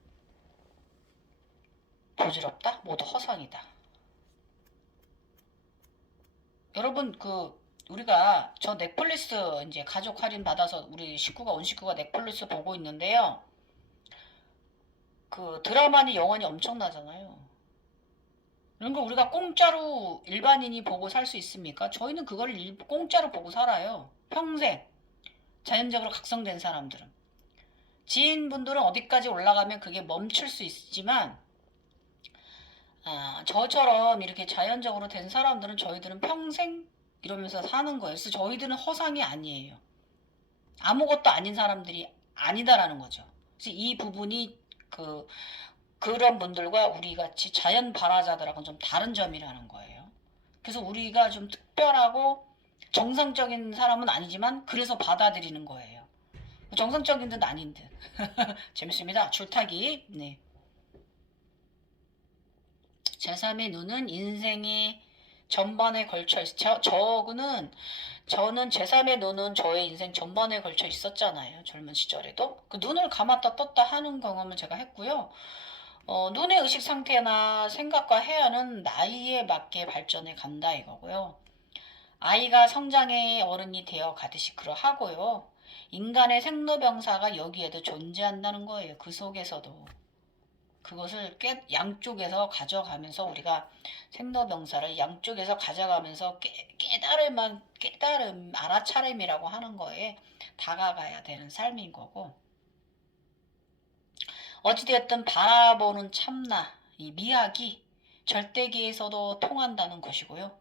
부질없다? 모두 허상이다. 여러분 우리가 저 넷플릭스 이제 가족 할인 받아서 우리 온 식구가 넷플릭스 보고 있는데요. 그 드라마니 영화니 엄청나잖아요. 이런 걸 우리가 공짜로 일반인이 보고 살 수 있습니까? 저희는 그걸 공짜로 보고 살아요. 평생. 자연적으로 각성된 사람들은. 지인분들은 어디까지 올라가면 그게 멈출 수 있지만 저처럼 이렇게 자연적으로 된 사람들은 저희들은 평생 이러면서 사는 거예요. 그래서 저희들은 허상이 아니에요. 아무것도 아닌 사람들이 아니다라는 거죠. 그래서 이 부분이 그런 분들과 우리 같이 자연 발화자들하고는 좀 다른 점이라는 거예요. 그래서 우리가 좀 특별하고 정상적인 사람은 아니지만 그래서 받아들이는 거예요. 정상적인 듯 아닌 듯. 재밌습니다. 줄타기. 네. 제3의 눈은 인생의 전반에 걸쳐 저는 제3의 눈은 저의 인생 전반에 걸쳐 있었잖아요. 젊은 시절에도. 그 눈을 감았다 떴다 하는 경험을 제가 했고요. 눈의 의식 상태나 생각과 해야는 나이에 맞게 발전해 간다 이거고요. 아이가 성장해 어른이 되어 가듯이 그러하고요. 인간의 생로병사가 여기에도 존재한다는 거예요. 그 속에서도. 그것을 양쪽에서 가져가면서 우리가 생로병사를 양쪽에서 가져가면서 깨달음, 알아차림이라고 하는 거에 다가가야 되는 삶인 거고, 어찌되었든 바라보는 참나, 이 미학이 절대기에서도 통한다는 것이고요.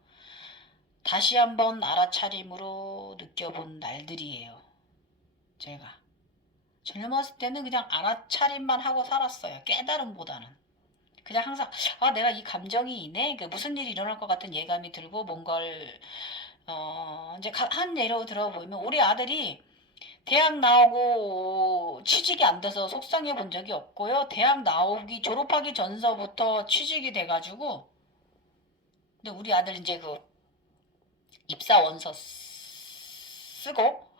다시 한번 알아차림으로 느껴본 날들이에요. 제가 젊었을 때는 그냥 알아차림만 하고 살았어요. 깨달음보다는. 그냥 항상 내가 이 감정이 이네? 무슨 일이 일어날 것 같은 예감이 들고 뭔가를 이제 한 예로 들어보면 우리 아들이 대학 나오고 취직이 안 돼서 속상해 본 적이 없고요. 대학 졸업하기 전서부터 취직이 돼가지고 근데 우리 아들 이제 입사 원서 쓰고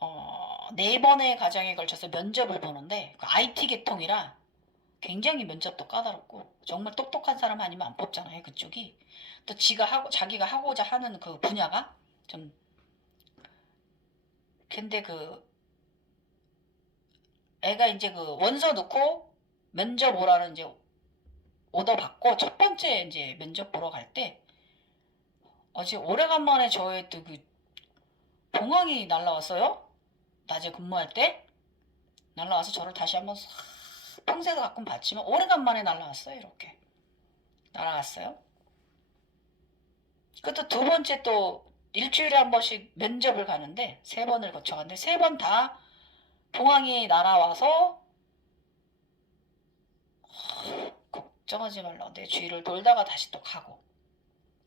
4번의 과정에 걸쳐서 면접을 보는데 IT 계통이라 굉장히 면접도 까다롭고 정말 똑똑한 사람 아니면 안 뽑잖아요. 그쪽이. 또 자기가 하고자 하는 그 분야가 좀 근데 애가 이제 원서 넣고 면접 오라는 이제 오더 받고 첫 번째 이제 면접 보러 갈 때 어제 오래간만에 저의 또 봉황이 날라왔어요. 낮에 근무할 때 날라와서 저를 다시 한번 평소에도 가끔 봤지만 오래간만에 날라왔어요. 이렇게 날아갔어요. 그것도 두 번째 또 일주일에 한 번씩 면접을 가는데 3번을 거쳐갔는데 3번 다 봉황이 날아와서 걱정하지 말라 내 주위를 돌다가 다시 또 가고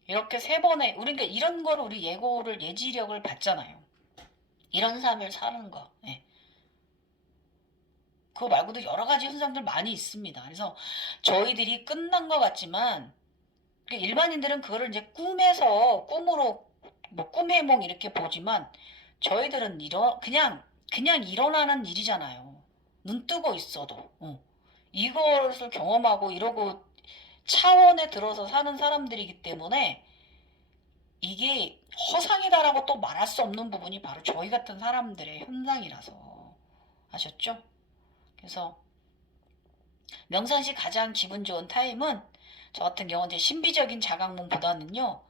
이렇게 3번에 그러니까 이런 거를 우리 예지력을 받잖아요. 이런 삶을 사는 거. 네. 그거 말고도 여러 가지 현상들 많이 있습니다. 그래서 저희들이 끝난 것 같지만 일반인들은 그거를 이제 꿈으로 꿈해몽 이렇게 보지만 저희들은 그냥 일어나는 일이잖아요. 눈 뜨고 있어도 이것을 경험하고 이러고 차원에 들어서 사는 사람들이기 때문에 이게 허상이다라고 또 말할 수 없는 부분이 바로 저희 같은 사람들의 현상이라서 아셨죠? 그래서 명상시 가장 기분 좋은 타임은 저 같은 경우는 신비적인 자각몽보다는요.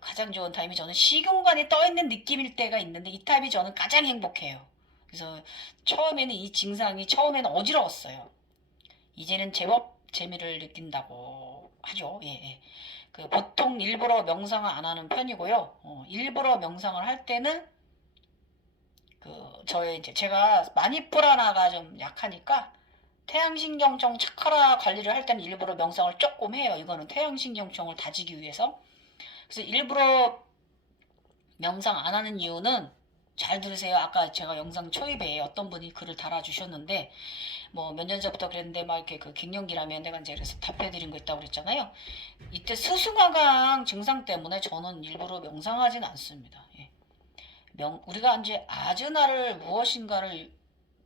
가장 좋은 타임이 저는 시공간에 떠있는 느낌일 때가 있는데 이 타임이 저는 가장 행복해요. 그래서 처음에는 이 증상이 처음에는 어지러웠어요. 이제는 제법 재미를 느낀다고 하죠. 예, 예. 그 보통 일부러 명상을 안 하는 편이고요. 일부러 명상을 할 때는 저의 이제 제가 마니프라나가 좀 약하니까 태양신경청 차크라 관리를 할 때는 일부러 명상을 조금 해요. 이거는 태양신경청을 다지기 위해서. 그래서 일부러 명상 안 하는 이유는 잘 들으세요. 아까 제가 영상 초입에 어떤 분이 글을 달아주셨는데 뭐 몇 년 전부터 그랬는데 막 이렇게 그 갱년기라면 내가 이제 그래서 답해드린 거 있다고 그랬잖아요. 이때 스승화강 증상 때문에 저는 일부러 명상하진 않습니다. 예. 우리가 이제 아즈나를 무엇인가를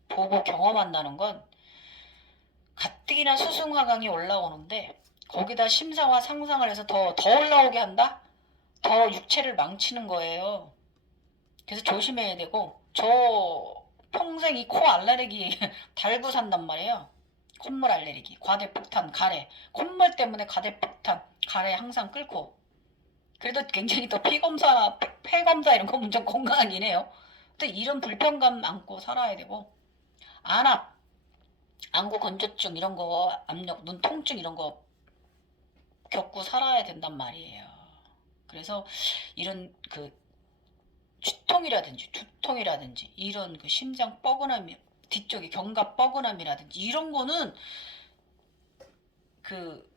보고 경험한다는 건 가뜩이나 수승화강이 올라오는데 거기다 심사와 상상을 해서 더 올라오게 한다? 더 육체를 망치는 거예요. 그래서 조심해야 되고 저 평생 이 코 알레르기 달고 산단 말이에요. 콧물 알레르기, 과대폭탄, 가래. 콧물 때문에 과대폭탄, 가래 항상 끓고. 그래도 굉장히 또 피검사, 폐검사 이런 거 엄청 건강하긴 해요. 또 이런 불편감 안고 살아야 되고 안압, 안구 건조증 이런 거, 압력, 눈 통증 이런 거 겪고 살아야 된단 말이에요. 그래서 이런 그 두통이라든지 이런 그 심장 뻐근함, 뒤쪽에 견갑 뻐근함이라든지 이런 거는 그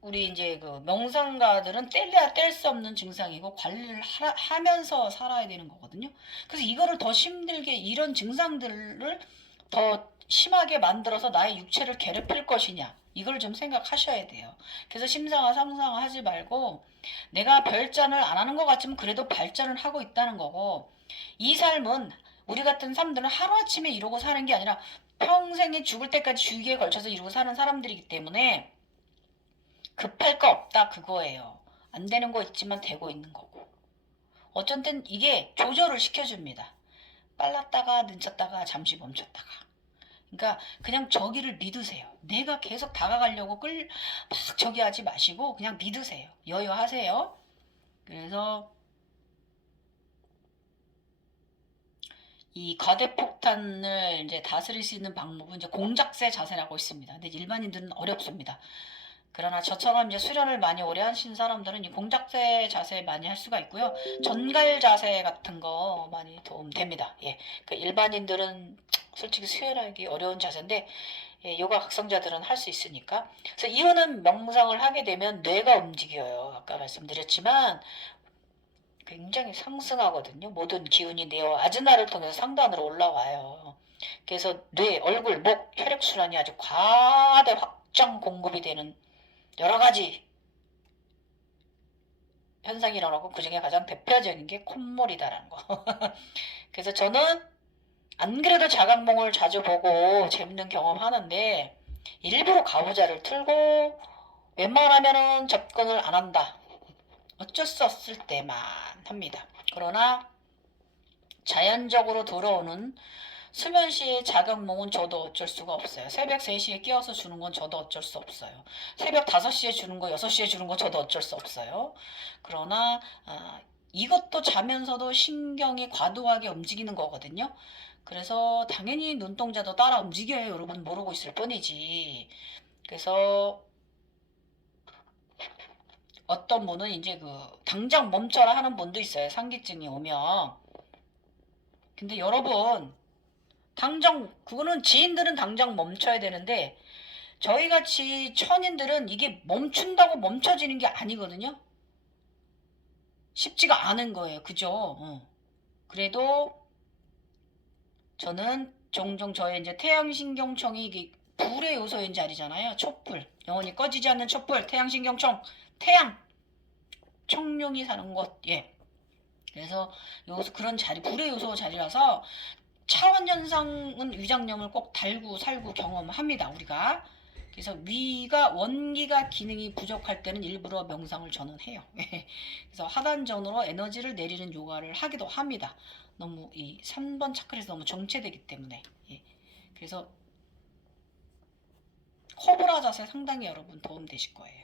우리 이제 그 명상가들은 뗄래야 뗄 수 없는 증상이고 관리를 하면서 살아야 되는 거거든요. 그래서 이거를 더 힘들게 이런 증상들을 더 심하게 만들어서 나의 육체를 괴롭힐 것이냐 이걸 좀 생각하셔야 돼요. 그래서 심상화 상상화 하지 말고 내가 별잔을 안 하는 것 같지만 그래도 발전을 하고 있다는 거고 이 삶은 우리 같은 사람들은 하루아침에 이루고 사는 게 아니라 평생에 죽을 때까지 주기에 걸쳐서 이루고 사는 사람들이기 때문에 급할 거 없다 그거예요. 안 되는 거 있지만 되고 있는 거고. 어쩐 땐 이게 조절을 시켜줍니다. 빨랐다가 늦췄다가 잠시 멈췄다가. 그러니까 그냥 저기를 믿으세요. 내가 계속 다가가려고 막 저기 하지 마시고 그냥 믿으세요. 여유하세요. 그래서 이 과대폭탄을 이제 다스릴 수 있는 방법은 이제 공작새 자세라고 있습니다. 근데 일반인들은 어렵습니다. 그러나 저처럼 이제 수련을 많이 오래 하신 사람들은 이 공작새 자세 많이 할 수가 있고요. 전갈 자세 같은 거 많이 도움됩니다. 예. 그 일반인들은 솔직히 수련하기 어려운 자세인데 예, 요가 각성자들은 할 수 있으니까. 그래서 이거는 명상을 하게 되면 뇌가 움직여요. 아까 말씀드렸지만 굉장히 상승하거든요. 모든 기운이 뇌와 아즈나를 통해서 상단으로 올라와요. 그래서 뇌, 얼굴, 목, 혈액순환이 아주 과대 확장 공급이 되는 여러 가지 현상이 일어나고 그 중에 가장 대표적인 게 콧물이다라는 거. 그래서 저는 안 그래도 자각몽을 자주 보고 재밌는 경험 하는데 일부러 가부좌를 틀고 웬만하면은 접근을 안 한다. 어쩔 수 없을 때만 합니다. 그러나 자연적으로 들어오는 수면 시에 자각몽은 저도 어쩔 수가 없어요. 새벽 3시에 깨워서 주는 건 저도 어쩔 수 없어요. 새벽 5시에 주는 거, 6시에 주는 거 저도 어쩔 수 없어요. 그러나 이것도 자면서도 신경이 과도하게 움직이는 거거든요. 그래서 당연히 눈동자도 따라 움직여요. 여러분 모르고 있을 뿐이지. 그래서 어떤 분은 이제 당장 멈춰라 하는 분도 있어요. 상기증이 오면. 근데 여러분 그거는 지인들은 당장 멈춰야 되는데 저희같이 천인들은 이게 멈춘다고 멈춰지는 게 아니거든요. 쉽지가 않은 거예요. 그죠? 그래도 저는 종종 저의 이제 태양신경청이 이게 불의 요소인 자리잖아요. 촛불. 영원히 꺼지지 않는 촛불. 태양신경청. 태양. 청룡이 사는 곳. 예. 그래서 그런 자리, 불의 요소 자리라서 차원현상은 위장염을 꼭 달고 살고 경험합니다. 우리가. 그래서 원기가 기능이 부족할 때는 일부러 명상을 저는 해요. 그래서 하단전으로 에너지를 내리는 요가를 하기도 합니다. 너무 이 3번 차크에서 너무 정체되기 때문에. 예. 그래서 코브라 자세 상당히 여러분 도움 되실 거예요.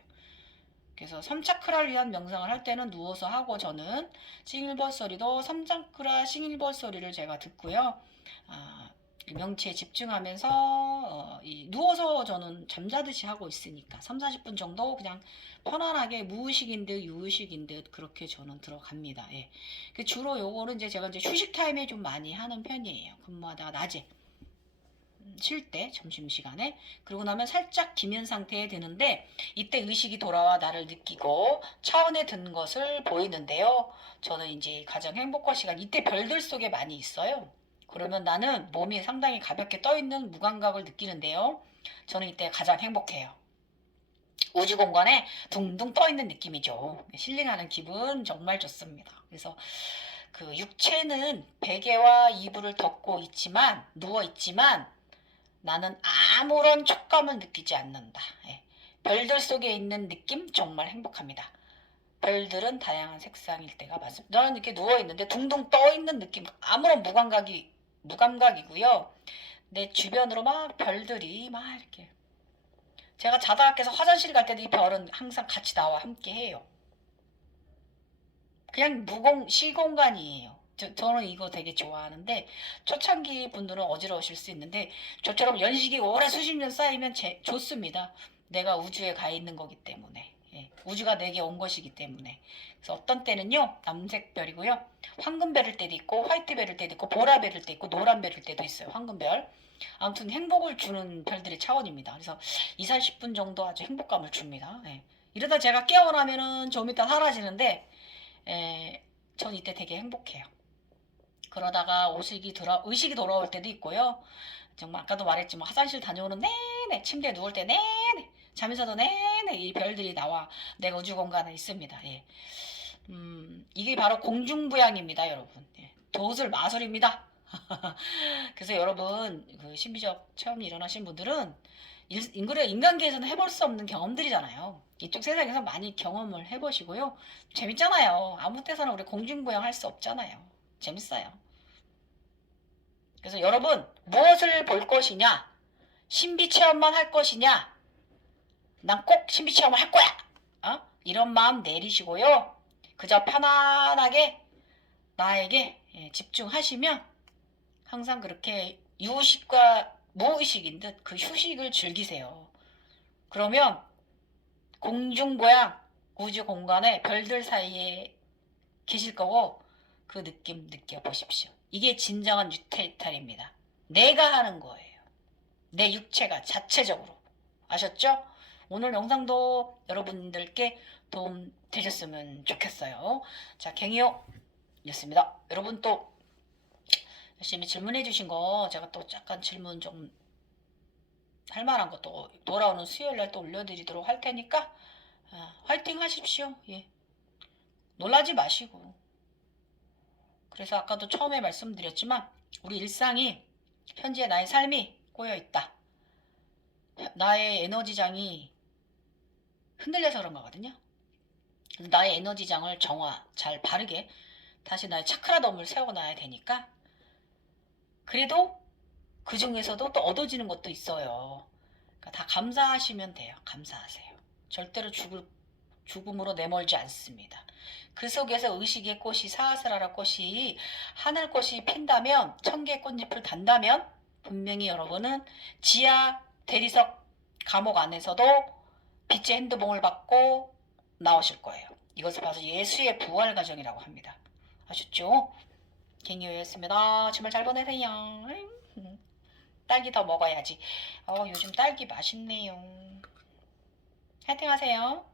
그래서 3차크라를 위한 명상을 할 때는 누워서 하고 저는 싱일버 소리도 3차크라 싱일버 소리를 제가 듣고요. 명치에 집중하면서 누워서 저는 잠자듯이 하고 있으니까 3, 40분 정도 그냥 편안하게 무의식인 듯 유의식인 듯 그렇게 저는 들어갑니다. 예. 주로 요거는 이제 제가 이제 휴식 타임에 좀 많이 하는 편이에요. 근무하다가 낮에 쉴 때 점심시간에 그러고 나면 살짝 기면 상태에 드는데 이때 의식이 돌아와 나를 느끼고 차원에 든 것을 보이는데요. 저는 이제 가장 행복한 시간 이때 별들 속에 많이 있어요. 그러면 나는 몸이 상당히 가볍게 떠있는 무감각을 느끼는데요. 저는 이때 가장 행복해요. 우주 공간에 둥둥 떠있는 느낌이죠. 힐링하는 기분 정말 좋습니다. 그래서 그 육체는 베개와 이불을 덮고 있지만 누워 있지만 나는 아무런 촉감을 느끼지 않는다. 예. 별들 속에 있는 느낌 정말 행복합니다. 별들은 다양한 색상일 때가 많습니다. 나는 이렇게 누워 있는데 둥둥 떠 있는 느낌 아무런 무감각이고요. 내 주변으로 막 별들이 막 이렇게 제가 자다가 깨서 화장실 갈 때도 이 별은 항상 같이 나와 함께 해요. 그냥 시공간이에요. 저는 이거 되게 좋아하는데 초창기 분들은 어지러우실 수 있는데 저처럼 연식이 오래 수십 년 쌓이면 좋습니다. 내가 우주에 가 있는 거기 때문에 예, 우주가 내게 온 것이기 때문에 그래서 어떤 때는요 남색별이고요 황금별일 때도 있고 화이트별일 때도 있고 보라별일 때도 있고 노란별일 때도 있어요. 황금별 아무튼 행복을 주는 별들의 차원입니다. 그래서 2, 40분 정도 아주 행복감을 줍니다. 예. 이러다 제가 깨어나면은 좀 이따 사라지는데 전 이때 되게 행복해요. 그러다가 의식이 돌아올 때도 있고요. 정말 아까도 말했지만 화장실 다녀오는 내내 침대에 누울 때 내내 잠에서도 내내 이 별들이 나와 내가 우주 공간에 있습니다. 예. 이게 바로 공중부양입니다, 여러분. 예. 도술 마술입니다. 그래서 여러분 그 신비적 체험이 일어나신 분들은 인간계에서는 해볼 수 없는 경험들이잖아요. 이쪽 세상에서 많이 경험을 해보시고요. 재밌잖아요. 아무 때서나 우리 공중부양 할 수 없잖아요. 재밌어요. 그래서 여러분 무엇을 볼 것이냐? 신비 체험만 할 것이냐? 난 꼭 신비 체험을 할 거야. 이런 마음 내리시고요. 그저 편안하게 나에게 집중하시면 항상 그렇게 유의식과 무의식인 듯 그 휴식을 즐기세요. 그러면 공중부양 우주 공간에 별들 사이에 계실 거고 그 느낌 느껴보십시오. 이게 진정한 유태이탈입니다. 내가 하는 거예요. 내 육체가 자체적으로. 아셨죠? 오늘 영상도 여러분들께 도움 되셨으면 좋겠어요. 자, 갱이요였습니다. 여러분 또 열심히 질문해 주신 거 제가 또 약간 질문 좀 할 만한 것도 돌아오는 수요일날 또 올려드리도록 할 테니까 화이팅 하십시오. 예. 놀라지 마시고. 그래서 아까도 처음에 말씀드렸지만 우리 일상이 현재 나의 삶이 꼬여있다. 나의 에너지장이 흔들려서 그런 거거든요. 나의 에너지장을 잘 바르게 다시 나의 차크라 덤을 세워놔야 되니까 그래도 그 중에서도 또 얻어지는 것도 있어요. 그러니까 다 감사하시면 돼요. 감사하세요. 절대로 죽음으로 내몰지 않습니다. 그 속에서 의식의 꽃이 사하스라라 꽃이 하늘꽃이 핀다면 천개의 꽃잎을 단다면 분명히 여러분은 지하 대리석 감옥 안에서도 빛의 핸드봉을 받고 나오실 거예요. 이것을 봐서 예수의 부활 과정이라고 합니다. 아셨죠? 갱이였습니다. 주말 잘 보내세요. 딸기 더 먹어야지. 요즘 딸기 맛있네요. 화이팅 하세요.